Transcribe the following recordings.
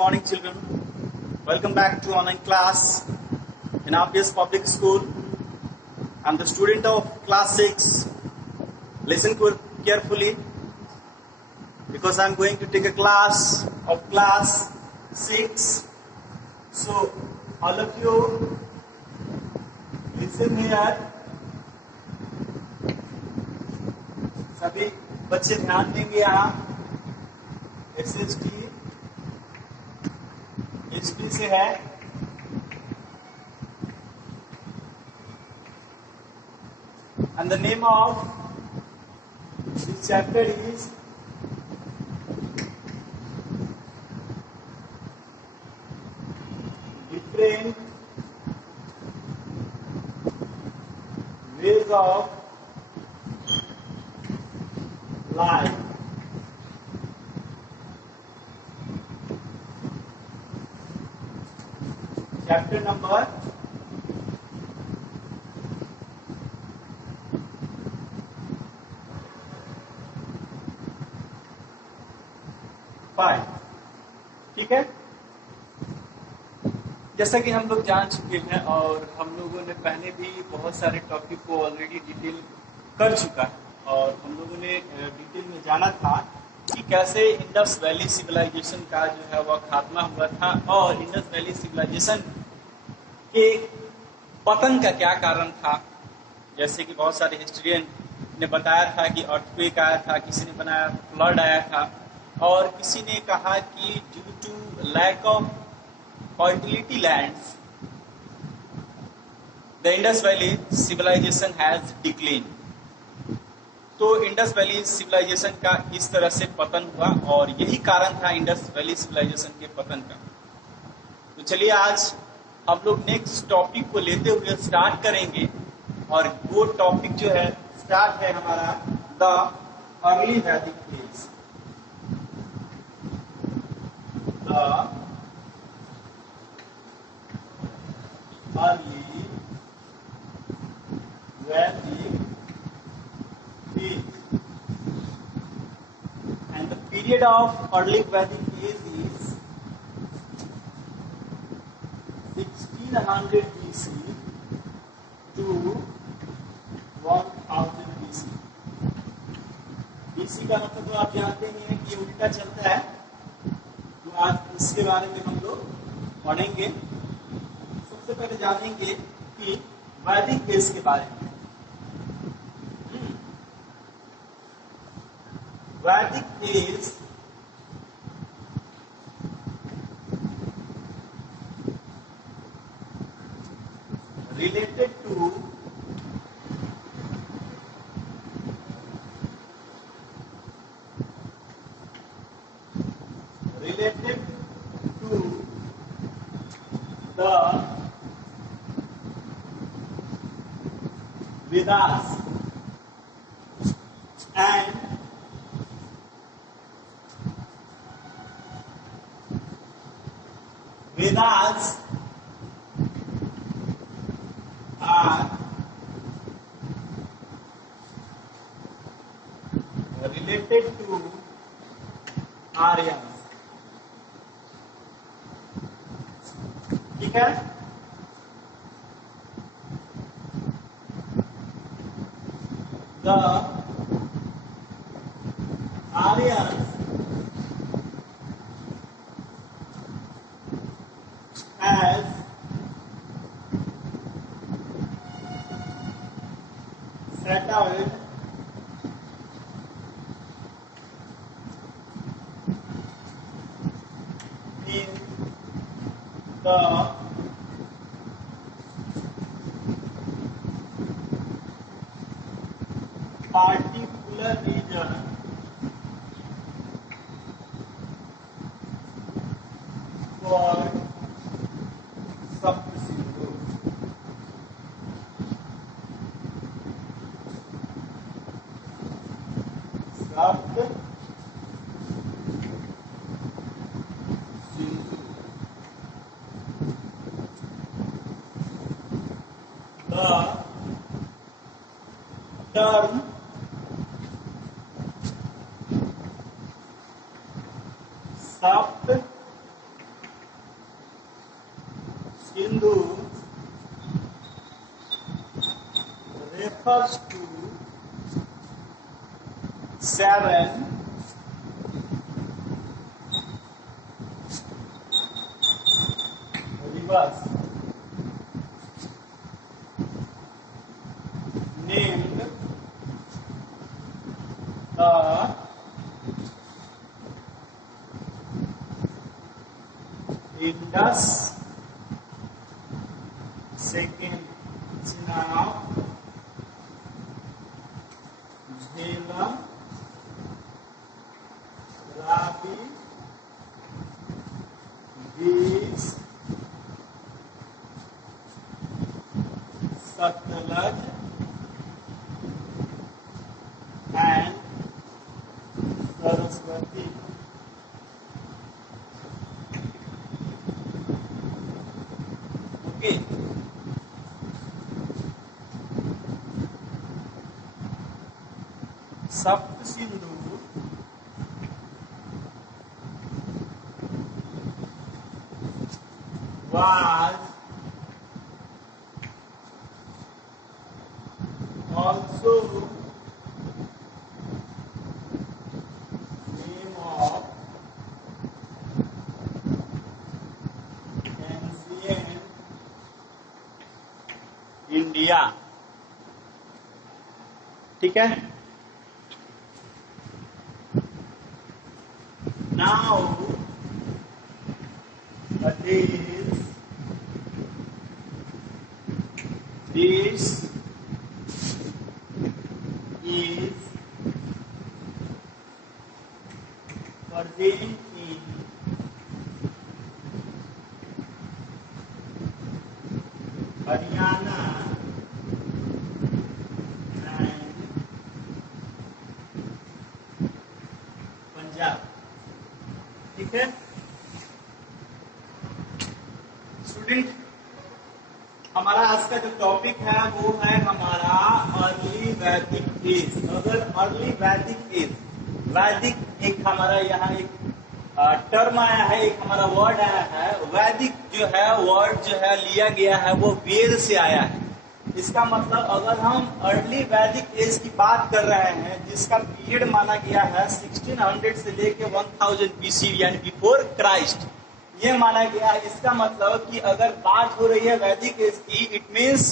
morning, children. Welcome back to online class in RPS Public School. I'm the student of class 6. Listen carefully because I'm going to take a class of class 6. So, all of you listen here. सभी बच्चे ध्यान देंगे यहाँ. SST HP से है. And the name of this chapter is different ways of life. Chapter number 5. ठीक है. जैसा कि हम लोग जान चुके हैं और हम लोगों ने पहले भी बहुत सारे टॉपिक को ऑलरेडी डिटेल कर चुका है और हम लोगों ने डिटेल में जाना था कि कैसे इंडस वैली सिविलाइजेशन का जो है वह खात्मा हुआ था और इंडस वैली सिविलाइजेशन के पतन का क्या कारण था. जैसे कि बहुत सारे हिस्ट्रियन ने बताया था कि अर्थक्वेक आया था, किसी ने बनाया फ्लड आया था और किसी ने कहा कि due to lack of fertility lands the Indus valley civilisation has declined. तो इंडस वैली सिविलाइजेशन का इस तरह से पतन हुआ और यही कारण था इंडस वैली सिविलाइजेशन के पतन का. तो चलिए आज हम लोग नेक्स्ट टॉपिक को लेते हुए स्टार्ट करेंगे और वो टॉपिक जो है स्टार्ट है हमारा द अर्ली वैदिक फेज. द अर्ली वैदिक phase and the period of early Vedic age is 1600 BC to 1000 BC. BC का मतलब तो आप जानते हैं कि ये उल्टा चलता है. तो आज इसके बारे में हम लोग पढ़ेंगे. सबसे पहले जानेंगे कि वैदिक एज के बारे में. वैदिक as related to the Vedas and Vedas are related to Aryans. ठीक है. The Aryans as settled in the particular region called Saptasiddhu. The term Sapt refers to 7 rivers named the Indus, second Chenab, Jhelum, Ravi, Beach, Satluj and Saraswati. Okay. सप्त Sindhu was also name of ancient India. ठीक है. Now this is present in Haryana and Punjab. ठीक है student, हमारा आज का जो topic है वो है हमारा अर्ली वैदिक एज. अगर अर्ली वैदिक एज, वैदिक एक हमारा यहाँ एक टर्म आया है, एक हमारा वर्ड आया है. वैदिक जो है वर्ड जो है लिया गया है वो वेद से आया है. इसका मतलब अगर हम अर्ली वैदिक एज की बात कर रहे हैं जिसका पीरियड माना गया है 1600 से लेके 1000 BC यानी बिफोर क्राइस्ट, ये माना गया है. इसका मतलब कि अगर बात हो रही है वैदिक एज की, इट मीन्स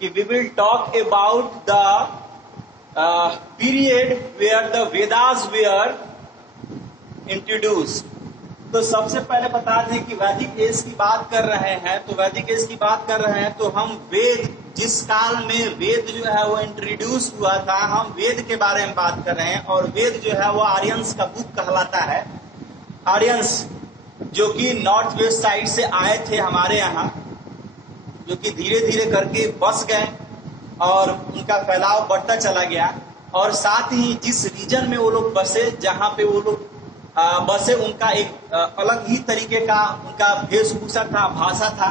कि we will talk about the period where the Vedas were introduced. तो सबसे पहले बता दें कि वैदिक एज की बात कर रहे हैं, तो वैदिक एज की बात कर रहे हैं तो हम वेद, जिस काल में वेद जो है वो इंट्रोड्यूस हुआ था, हम वेद के बारे में बात कर रहे हैं. और वेद जो है वो आर्यंस का बुक कहलाता है. आर्यंस जो कि नॉर्थ वेस्ट साइड से आए थे हमारे यहाँ, जो कि धीरे धीरे करके बस गए और उनका फैलाव बढ़ता चला गया. और साथ ही जिस रीजन में वो लोग बसे, जहाँ पे वो लोग बसे, उनका एक अलग ही तरीके का उनका वेशभूषा था, भाषा था.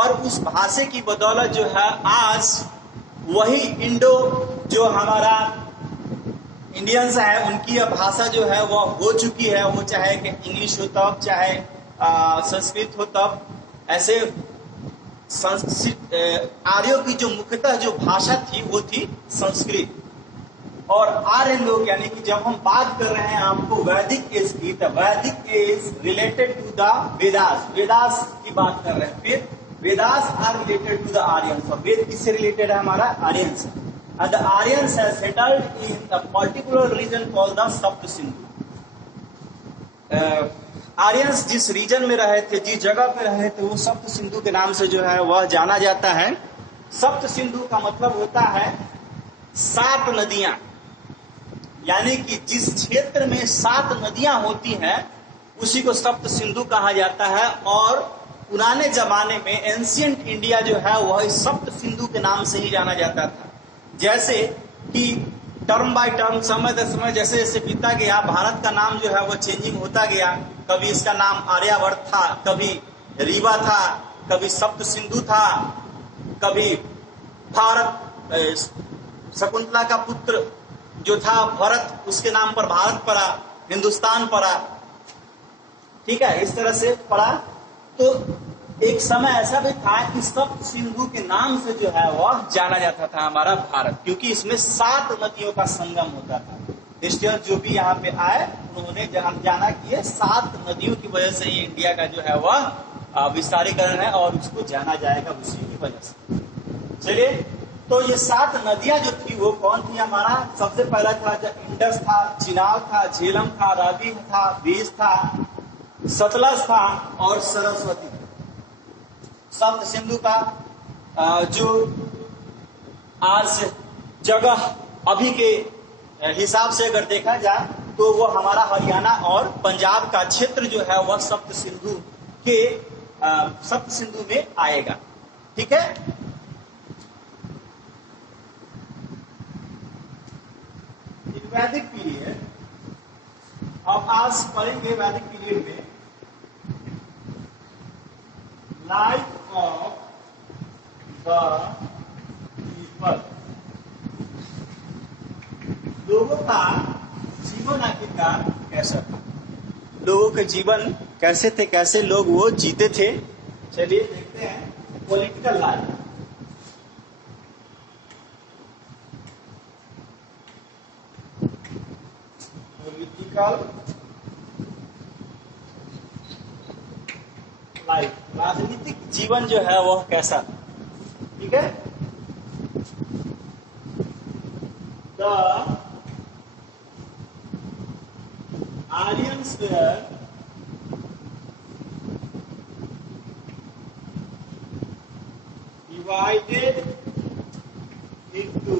और उस भाषा की बदौलत जो है आज वही इंडो जो हमारा इंडियंस है उनकी भाषा जो है वो हो चुकी है. वो चाहे कि इंग्लिश हो तब, चाहे संस्कृत हो तब. ऐसे संस्कृत आर्यों की जो मुख्यतः जो भाषा थी वो थी संस्कृत. और आर्य लोग, यानी कि जब हम बात कर रहे हैं आपको वैदिक एज की, तो Vedic age related to the Vedas, Vedas की बात कर रहे हैं. फिर Vedas are related to the Aryans. और वेद किससे रिलेटेड है? हमारा Aryans. And the Aryans has settled in the particular region called the Sapta Sindhu. Aryans जिस रीजन में रहे थे, जिस जगह पे रहे थे, वो सप्त सिंधु के नाम से जो है वह जाना जाता है. सप्त सिंधु का मतलब होता है 7 नदियां, यानी कि जिस क्षेत्र में 7 नदियां होती हैं उसी को सप्त सिंधु कहा जाता है. और पुराने जमाने में एंशियंट इंडिया जो है वह सप्त सिंधु के नाम से ही जाना जाता था. जैसे कि टर्म बाय टर्म, समय दर समय जैसे जैसे बीता गया, भारत का नाम जो है वो चेंजिंग होता गया. कभी इसका नाम आर्यावर्त था, कभी रीवा था, कभी सप्त सिंधु था, कभी भारत, शकुंतला का पुत्र जो था भरत, उसके नाम पर भारत पड़ा, हिंदुस्तान पड़ा. ठीक है, इस तरह से पड़ा. तो एक समय ऐसा भी था कि सप्त सिंधु के नाम से जो है वह जाना जाता था हमारा भारत, क्योंकि इसमें 7 नदियों का संगम होता था। क्रिश्चियन जो भी यहाँ पे आए उन्होंने जाना कि ये 7 नदियों की वजह से ही इंडिया का जो है वह विस्तारीकरण है और उसको जाना जाएगा उसी की वजह से। चलिए, तो ये 7 नदियां जो थी वो कौन थी हमारा? सबसे पहला था इंडस था, चिनाब था, झेलम था, रावी था, बीज था, सतलज था और सरस्वती। सप्त सिंधु का जो आज जगह अभी के हिसाब से अगर देखा जाए तो वो हमारा हरियाणा और पंजाब का क्षेत्र जो है वह सप्त सिंधु में आएगा। ठीक है, वैदिक पीरियड, अब आज पढ़ेंगे वैदिक पीरियड में लाइफ ऑफ द पीपल, लोगों का जीवन आखिरकार कैसा था, लोगों के जीवन कैसे थे, कैसे लोग वो जीते थे। चलिए देखते हैं पॉलिटिकल लाइफ। पॉलिटिकल लाइफ, राजनीतिक जीवन जो है वह कैसा था। ठीक है, the Aryans were divided into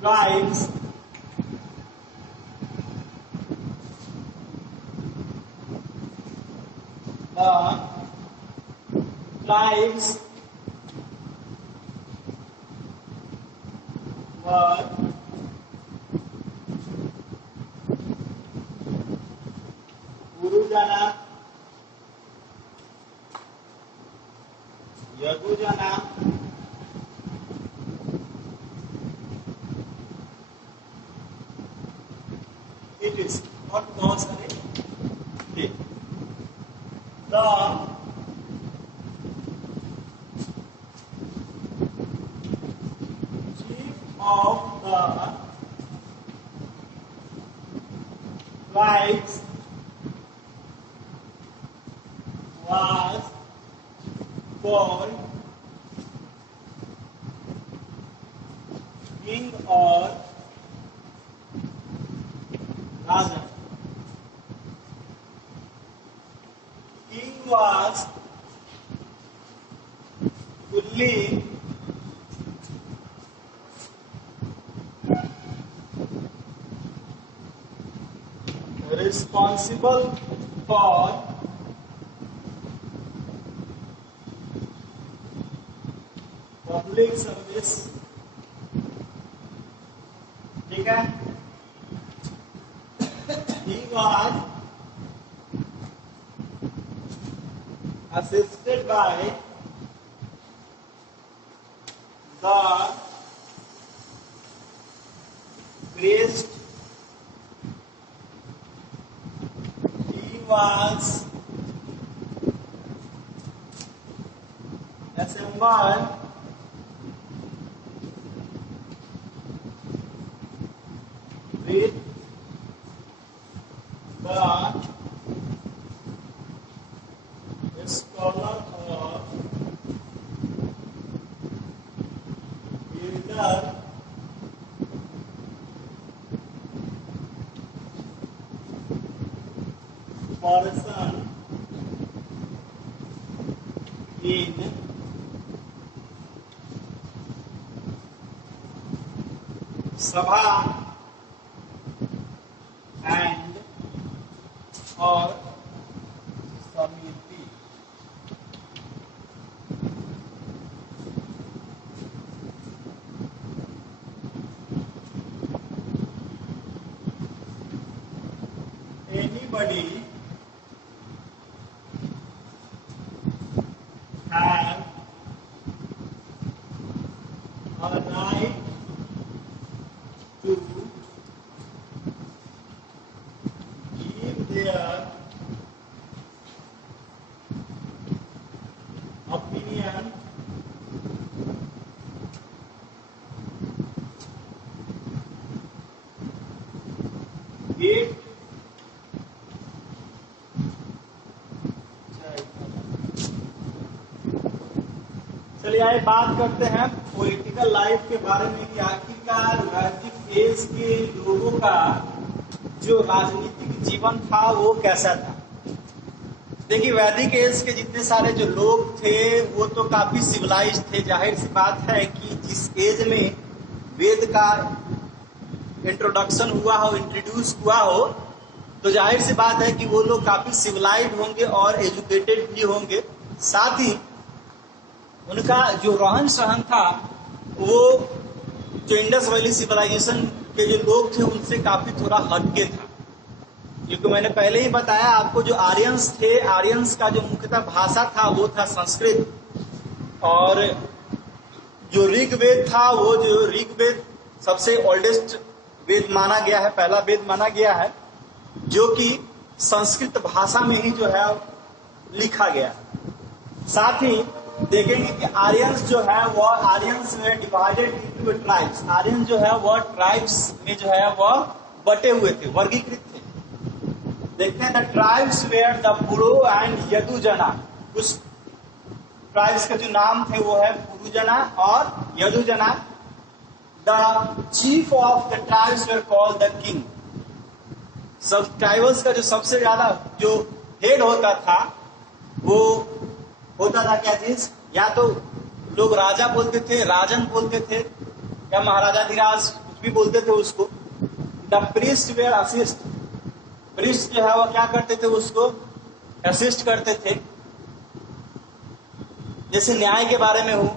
tribes tribes were Gurujana, Yadujana, it is not cause it. The chief of the tribes was called king or Raja. King was fully responsible for public service। ठीक है, he was assisted by the priest, he was assembled with the scholar or elder person in Sabha and or Samiti। Anybody have a right to give their वेद चलिए आइए बात करते हैं political life के बारे में कि आखिरकार वैदिक एज के लोगों का जो राजनीतिक जीवन था वो कैसा था। देखिए वैदिक एज के जितने सारे जो लोग थे वो तो काफी सिविलाइज थे। जाहिर सी बात है कि जिस एज में वेद का इंट्रोडक्शन हुआ हो, इंट्रोड्यूस हुआ हो, तो जाहिर सी बात है कि वो लोग काफी सिविलाइज होंगे और एजुकेटेड भी होंगे। साथ ही उनका जो रहन सहन था वो जो इंडस वैली सिविलाइजेशन के जो लोग थे उनसे काफी थोड़ा हटके था। क्योंकि मैंने पहले ही बताया आपको, जो आर्यंस थे, आर्यंस का जो मुख्यतः भाषा था वो था संस्कृत, और जो ऋग्वेद था वो जो ऋग्वेद सबसे ओल्डेस्ट वेद माना गया है, पहला वेद माना गया है, जो कि संस्कृत भाषा में ही जो है लिखा गया। साथ ही देखेंगे कि आर्यंस जो है वो आर्यंस में डिवाइडेड इनटू ट्राइब्स, आर्यन जो है वह ट्राइब्स में जो है वह बटे हुए थे, वर्गीकृत थे। देखते हैं द ट्राइब्स वेयर द पुरो एंड यदुजना। उस ट्राइब्स का जो नाम थे वो है पुरुजना और Yadujana. The chief of the tribes were called the king. सब ट्राइबल्स का जो सबसे ज्यादा जो हेड होता था वो होता था क्या चीज, या तो लोग राजा बोलते थे, राजन बोलते थे, या महाराजाधिराज कुछ भी बोलते थे उसको। The priest were assist. Priest जो है वो क्या करते थे, उसको असिस्ट करते थे। जैसे न्याय के बारे में हो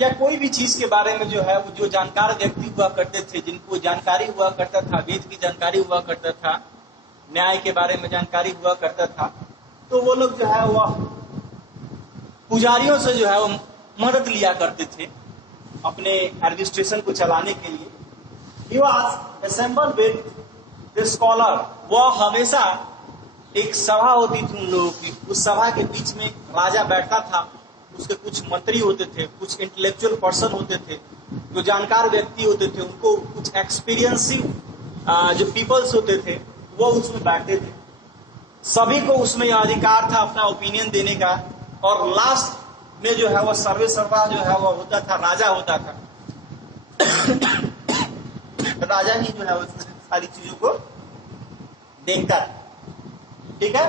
या कोई भी चीज के बारे में जो है वो जो जानकार व्यक्ति हुआ करते थे, जिनको जानकारी हुआ करता था, वेद की जानकारी हुआ करता था, न्याय के बारे में जानकारी हुआ करता था, तो वो लोग जो है वह पुजारियों से जो है वो मदद लिया करते थे अपने एडमिनिस्ट्रेशन को चलाने के लिए। He was assembled with the scholar। वह हमेशा एक सभा होती थी उन लोगों की, उस सभा के बीच में राजा बैठता था, उसके कुछ मंत्री होते थे, कुछ इंटेलेक्चुअल पर्सन होते थे, जो जानकार व्यक्ति होते थे, उनको कुछ एक्सपीरियंसिव जो पीपल्स होते थे वो उसमें बैठते थे। सभी को उसमें अधिकार था अपना ओपिनियन देने का, और लास्ट में जो है वो सर्वे सर्वा जो है वो होता था, राजा होता था। राजा ही जो है वो सारी चीजों को देखता था। ठीक है।